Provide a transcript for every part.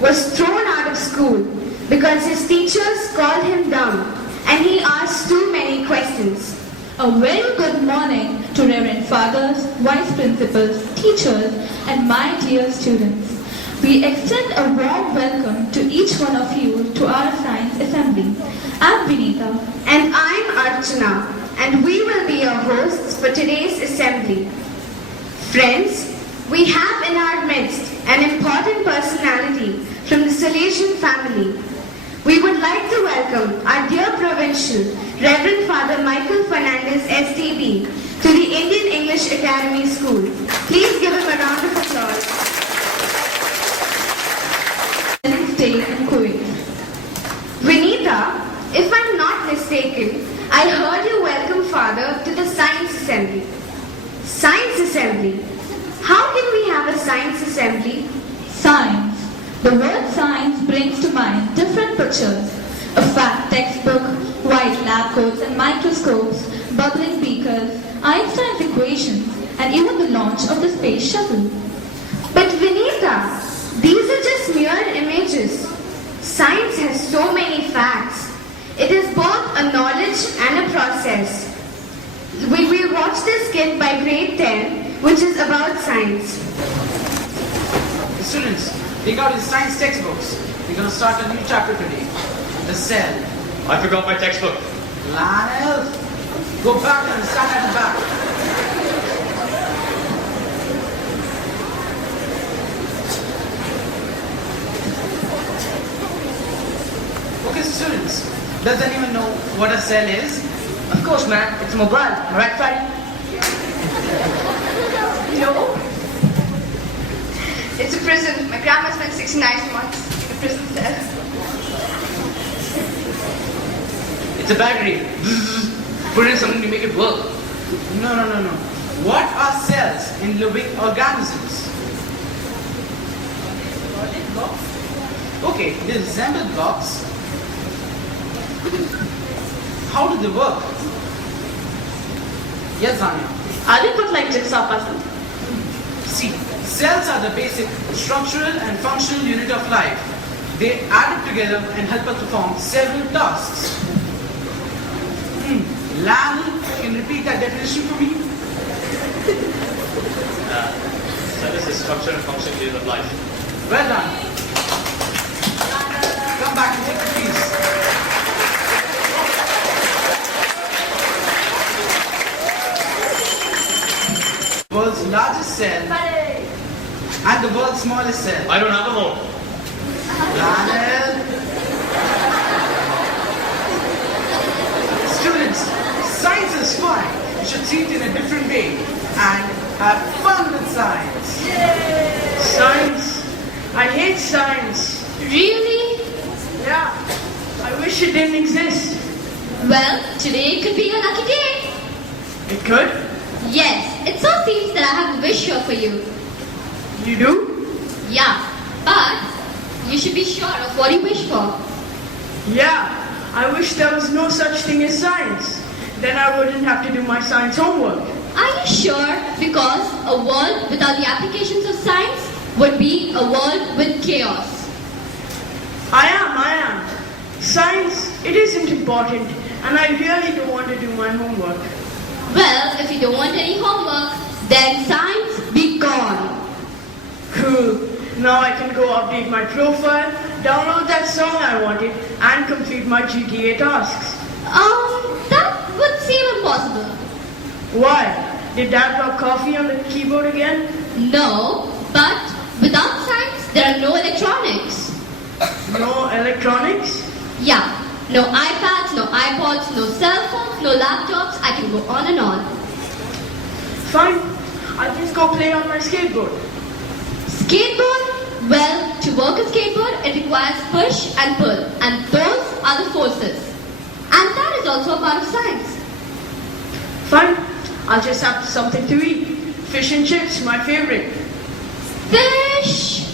was thrown out of school because his teachers called him dumb and he asked too many questions. A very good morning to Reverend Fathers, Vice Principals, teachers, and my dear students. We extend a warm welcome to each one of you to our Science Assembly. I'm Vinita. And I'm Archana, and we will be your hosts for today's assembly. Friends, we have in our midst an important personality from the Salesian family. We would like to welcome our dear Provincial, Reverend Father Michael Fernandez, STB, to the Indian English Academy School. Please give him a round of applause. Stay in Kuwait. Vinita, if I'm not mistaken, I heard you welcome Father to the Science Assembly. Science Assembly? How can we have a Science Assembly? Science. The word science brings to mind different pictures. A fat textbook, white lab coats and microscopes, bubbling beakers, Einstein's equations, and even the launch of the space shuttle. But Vinita, these are just mere images. Science has so many facts. It is both a knowledge and a process. We will watch this skit by grade 10, which is about science. Students, take out your science textbooks. We're going to start a new chapter today. The cell. I forgot my textbook. Lionel, go back and stand at the back. Okay, students, does anyone know what a cell is? Of course, man. It's mobile. Am I right, Friday? No. It's a prison. My grandma spent 69 months in a prison cell. It's a battery. Put in something to make it work. No. What are cells in living organisms? Okay, they resemble blocks. How do they work? Yes, Zania. Are they put like jigsaw puzzle? See, cells are the basic structural and functional unit of life. They add up together and help us perform several tasks. Lionel, can you repeat that definition for me? Cell is the structure and function unit of life. Well done. Come back and take the piece. The world's largest cell and the world's smallest cell. I don't have a home. Lionel. Students, science is fun. You should see it in a different way and have fun with science. Science? I hate science. Really? Yeah, I wish it didn't exist. Well, today could be your lucky day. It could? Yes, it so seems that I have a wish here for you. You do? Yeah, but you should be sure of what you wish for. Yeah, I wish there was no such thing as science. Then I wouldn't have to do my science homework. Are you sure? Because a world without the applications of science would be a world with chaos. I am. Science, it isn't important, and I really don't want to do my homework. Well, if you don't want any homework, then science be gone. Cool. Now I can go update my profile, download that song I wanted, and complete my GTA tasks. That would seem impossible. Why? Did Dad drop coffee on the keyboard again? No, but without science, there are no electronics. No electronics? Yeah, no iPads, no iPods, no cell phones, no laptops. I can go on and on. Fine. I'll just go play on my skateboard. Skateboard? Well, to work a skateboard, it requires push and pull, and those are the forces. And that is also a part of science. Fine. I'll just have something to eat. Fish and chips, my favorite. Fish!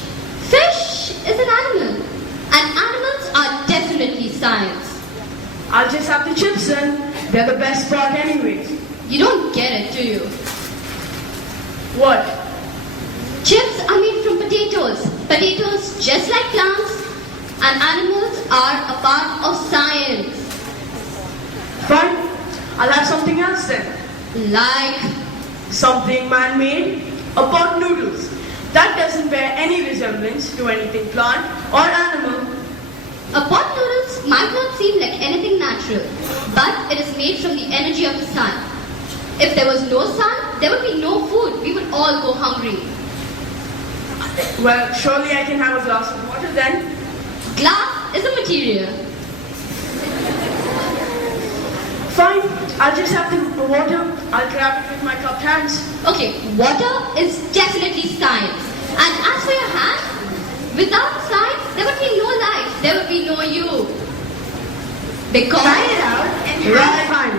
Fish is an animal. And animals are definitely science. I'll just have the chips then. They're the best part anyways. You don't get it, do you? What? Chips are made from potatoes. Potatoes, just like plants, and animals are a part of science. Fine. I'll have something else then. Like, Something man-made. A pot noodles. That doesn't bear any resemblance to anything plant or animal. a pot noodles might not seem like anything natural, but it is made from the energy of the sun. If there was no sun, there would be no food. We would all go hungry. Well, surely I can have a glass of water then. Glass is a material. Fine. I'll just have the water. I'll grab it with my cupped hands. Okay, water is definitely science. And as for your hand, without science, there would be no life. There would be no you. Because Try it out and have Right. fun.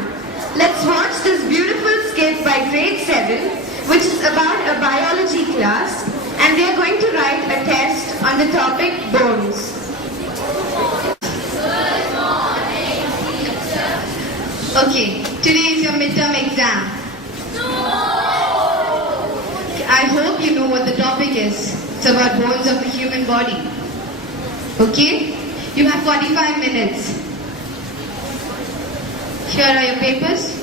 Let's watch this beautiful skit by grade 7, which is about a biology class, and they are going to write a test on the topic bones. Okay, today is your midterm exam. I hope you know what the topic is. It's about bones of the human body. Okay? You have 45 minutes. Here are your papers.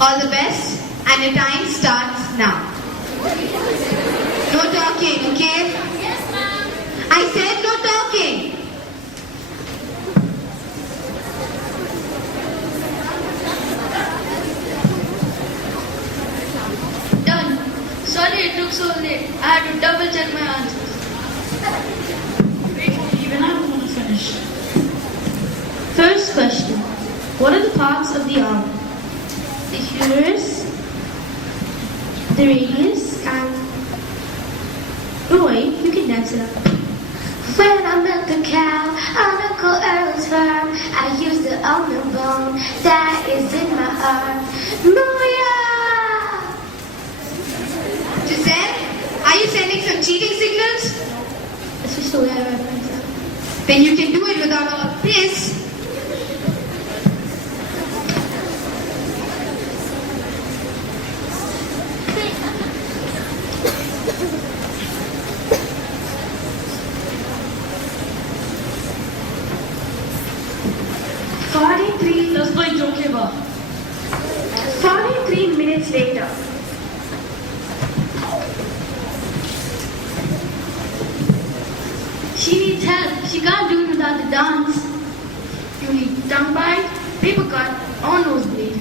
All the best, and your time starts now. No talking, okay? Yes, ma'am. I said no talking. Done. Sorry it took so late. I had to double check my answers. Even I don't want to finish. First question. What are the parts of the arm? The humerus, the radius, and... Oh wait, you can dance it up. When I milk a cow on Uncle Earl's farm, I use the almond bone that is in my arm. Mooyah! Giselle, are you sending some cheating signals? That's just the way I write myself. Then you can do it without all this. Let's play Jokeba. 43 minutes later. She needs help. She can't do it without the dance. You need tongue bite, paper cut, or nosebleed.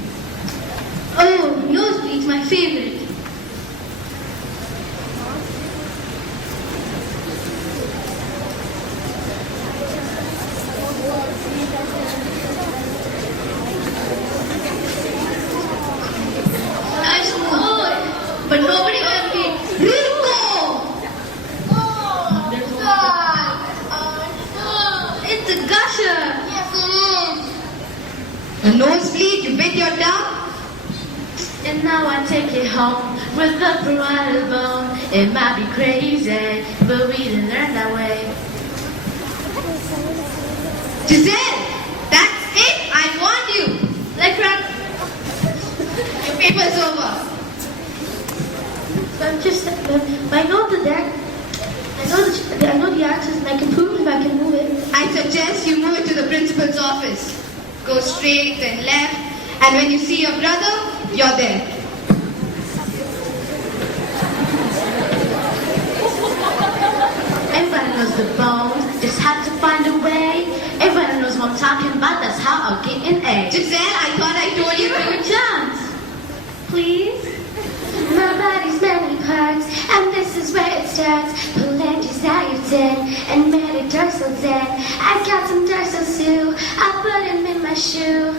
Oh, nosebleed's my favorite. Nice boy, but nobody can beat Rico. It's a gusher. Yes, it is. A nosebleed, you bit your tongue? And now I take it home with the parietal bone. It might be crazy, but we didn't learn that way. Giselle, that's it. I want you. Let's run. Your paper's over. I know the deck. I know the answers, and I can prove if I can move it. I suggest you move it to the principal's office. Go straight and left, and when you see your brother, you're there. Everybody knows the bones, just have to find a way. Everybody knows what I'm talking about, that's how I'll get an A. Giselle, I thought I told you Give her to. a chance, please. My body's many parts, and this is where it starts. Phalanges, and metatarsal den. I got some dorsals too. I put them in my shoe.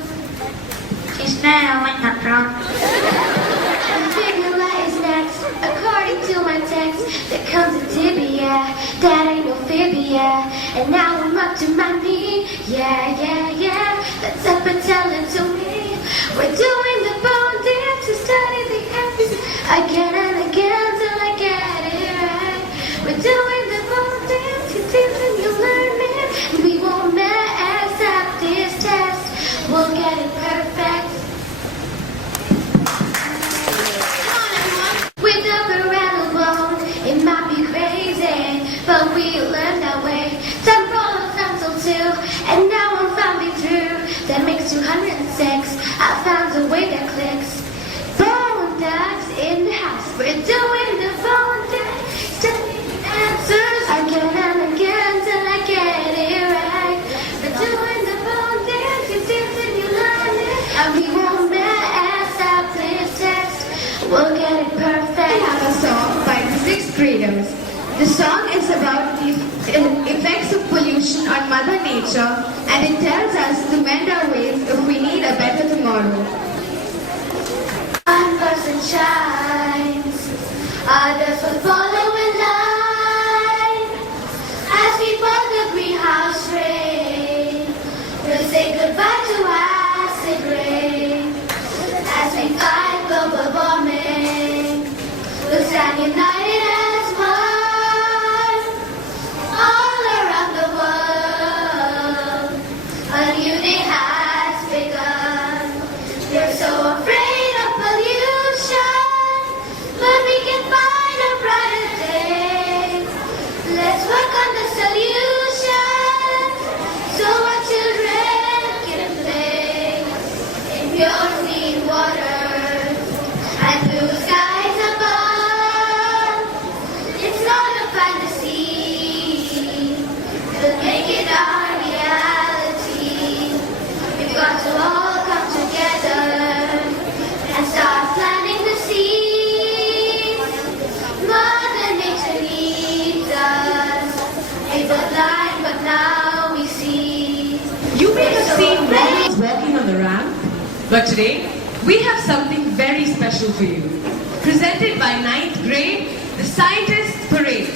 She's now like that drunk. Fibula is next, according to my text. There comes a tibia, that ain't no fibia. And now I'm up to my knee. Yeah, yeah, yeah. That's up and tell it to me. We're doing the bone dance to study the ends again and again till I get it right. We're doing the bone dance, you teach and you learn it. And we won't mess up this test. We'll get it perfect. With the parietal bone, it might be crazy, but we learn that way. Some found a way that clicks. Bone dogs in the house. We're doing the bone dogs. Studying answers again and again till I get it right. We're doing the bone dance. You dance and you learn it. And we won't mess up this test. We'll get it perfect. We have a song by the 6th graders. The song is about the effects of pollution on Mother Nature, and it tells us to mend our ways if we need a better tomorrow. One person shines, others will follow in line. As we board the greenhouse rain, we'll say goodbye to acid rain. As we fight global warming, we'll stand united as one. All around the world, a new day has begun. We're so afraid of pollution, but we can find a brighter day. Let's work on the solution, so our children can play in pure clean water and blue skies above. It's not a fantasy, we'll make it our reality. We've got to all come together and start planting the seeds. Mother Nature needs us. We were blind, but now we see. You may have seen models walking on the ramp, but today we have something very special for you. Presented by 9th grade, the Scientists Parade.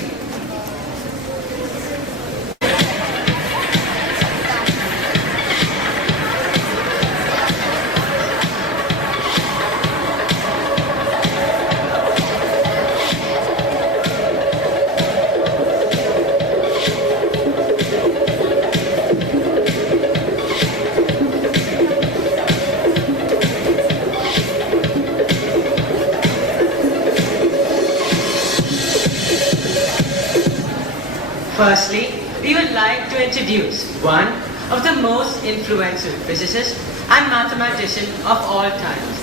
Firstly, we would like to introduce one of the most influential physicists and mathematician of all times.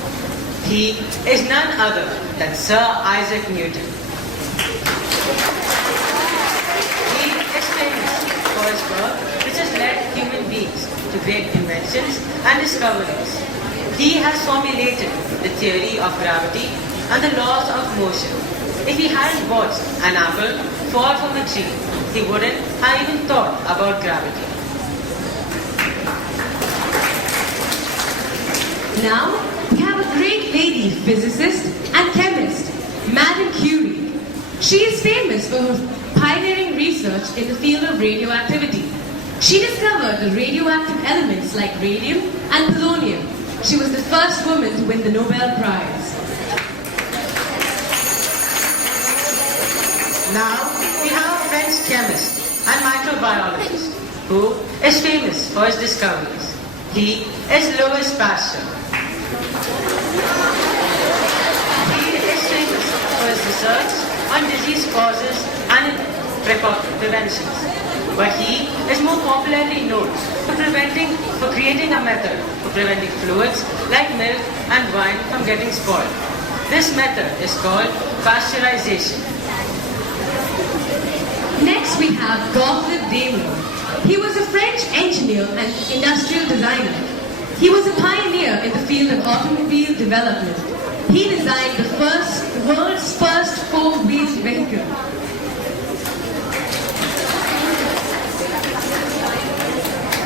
He is none other than Sir Isaac Newton. He is famous for his work which has led human beings to great inventions and discoveries. He has formulated the theory of gravity and the laws of motion. If he hadn't watched an apple fall from a tree, he wouldn't have even thought about gravity. Now, we have a great lady physicist and chemist, Madame Curie. She is famous for her pioneering research in the field of radioactivity. She discovered the radioactive elements like radium and polonium. She was the first woman to win the Nobel Prize. Now, we have a French chemist and microbiologist who is famous for his discoveries. He is Louis Pasteur. He is famous for his research on disease causes and preventions. But he is more popularly known for creating a method for preventing fluids like milk and wine from getting spoiled. This method is called pasteurization. Next we have Gottlieb Daimler. He was a French engineer and industrial designer. He was a pioneer in the field of automobile development. He designed the world's first four-wheeled vehicle.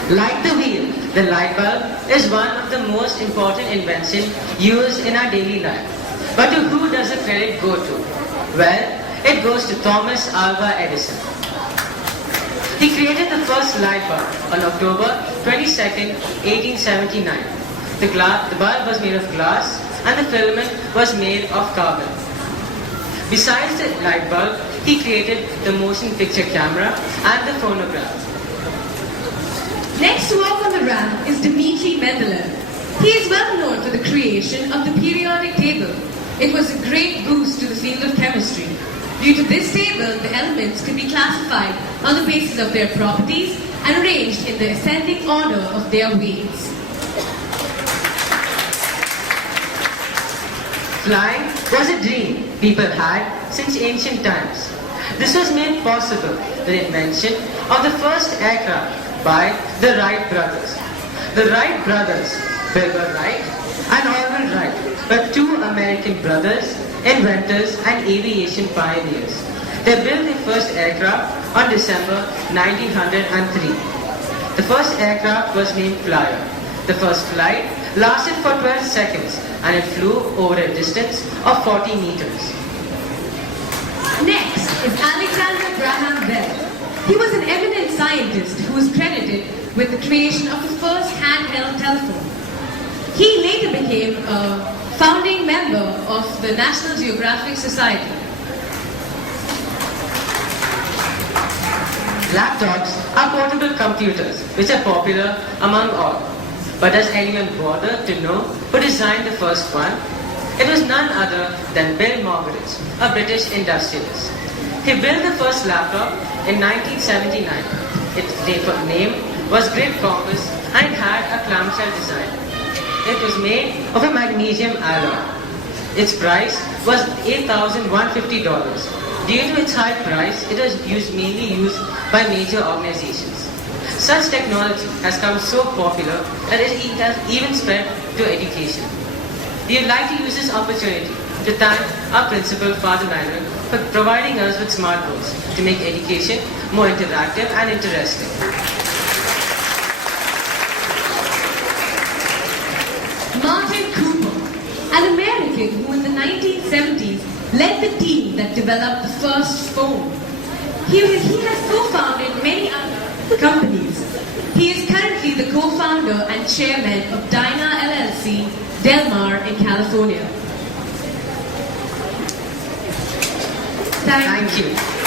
Like the wheel, the light bulb is one of the most important inventions used in our daily life. But to who does the credit go to? Well, it goes to Thomas Alva Edison. He created the first light bulb on October 22nd, 1879. The bulb was made of glass and the filament was made of carbon. Besides the light bulb, he created the motion picture camera and the phonograph. Next to walk on the ramp is Dmitri Mendeleev. He is well known for the creation of the periodic table. It was a great boost to the field of chemistry. Due to this table, the elements could be classified on the basis of their properties and arranged in the ascending order of their weights. Flying was a dream people had since ancient times. This was made possible with the invention of the first aircraft by the Wright brothers. The Wright brothers, Wilbur Wright and Orville Wright, were two American brothers, inventors and aviation pioneers. They built the first aircraft on December 1903. The first aircraft was named Flyer. The first flight lasted for 12 seconds and it flew over a distance of 40 meters. Next is Alexander Graham Bell. He was an eminent scientist who was credited with the creation of the first handheld telephone. He later became a founding member of the National Geographic Society. Laptops are portable computers which are popular among all. But does anyone bother to know who designed the first one? It was none other than Bill Moggridge, a British industrialist. He built the first laptop in 1979. Its name was Grid Compass and it had a clamshell design. It was made of a magnesium alloy. Its price was $8,150. Due to its high price, it was mainly used by major organizations. Such technology has become so popular that it has even spread to education. We would like to use this opportunity to thank our principal, Father Lyman, for providing us with smartboards to make education more interactive and interesting. Martin Cooper, an American who in the 1970s led the team that developed the first phone. He has co-founded many other companies. He is currently the co-founder and chairman of Dyna LLC, Del Mar in California. Thank you.